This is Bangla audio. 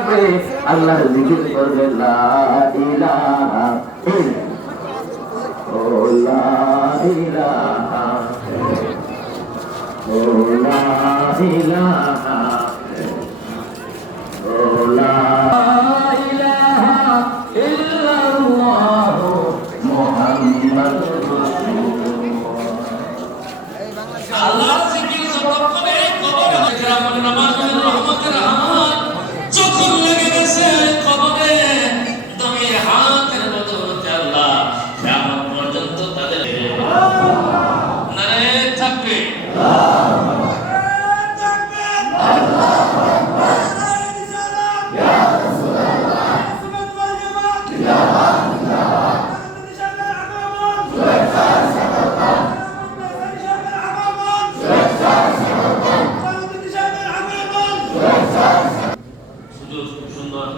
আল্লাহর জিকির করবে লা ইলাহা ও লা ইলাহা ও লা ইলাহা ও লা ইলাহা ইল্লাল্লাহ মুহাম্মাদুর রাসূলুল্লাহ। আল্লাহর জিকির যখন করে কবরে কেরামত নামাজের রহমতের হাত যখন লেগে গেছে কবরে দমিয়ে হাতের বদৌলতে আল্লাহ কিয়ামত পর্যন্ত তাদের নারে থাকবে সুন্দর